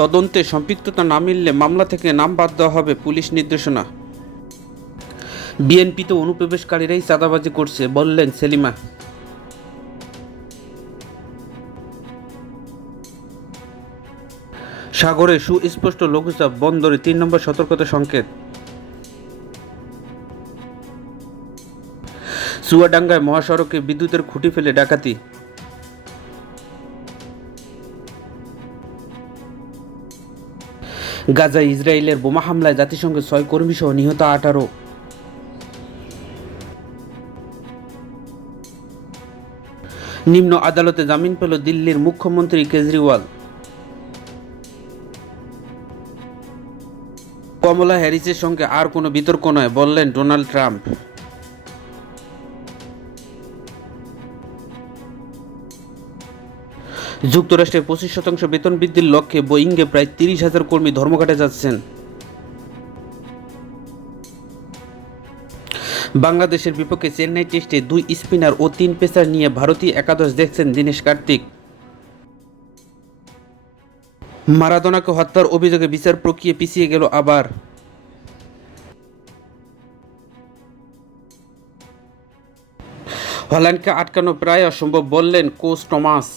তদন্তে সম্পৃক্ততা না মিললে মামলা থেকে নাম বাদ দেওয়া হবে, পুলিশ নির্দেশনা। বিএনপিতে অনুপ্রবেশকারীরাই চাঁদাবাজি করছে, বললেন সেলিমা। সাগরে সুস্পষ্ট লঘুচাপ, বন্দরে ৩ নম্বর সতর্কতা সংকেত। চুয়াডাঙ্গায় মহাসড়কে বিদ্যুতের খুঁটি ফেলে ডাকাতি। গাজায় ইসরায়েলের বোমা হামলায় জাতিসংঘের ৬ কর্মীসহ নিহত ১৮। নিম্ন আদালতে জামিন পেল দিল্লির মুখ্যমন্ত্রী কেজরিওয়াল। কমলা হ্যারিসের সঙ্গে আর কোনো বিতর্ক নয়, বললেন ডোনাল্ড ট্রাম্প। যুক্তরাষ্ট্রের ২৫% বেতন বৃদ্ধির লক্ষ্যে বোয়িংয়ে প্রায় ৩০,০০০ কর্মী ধর্মঘটে যাচ্ছেন। বাংলাদেশের বিপক্ষে চেন্নাই টেস্টে ২ স্পিনার ও ৩ পেসার নিয়ে ভারতীয় একাদশ দেখছেন দীনেশ কার্তিক। মারাদোনাকে হত্যার অভিযোগে বিচার প্রক্রিয়া পিছিয়ে গেল আবার। হল্যান্ডকে আটকানো প্রায় অসম্ভব, বললেন কোচ টমাস।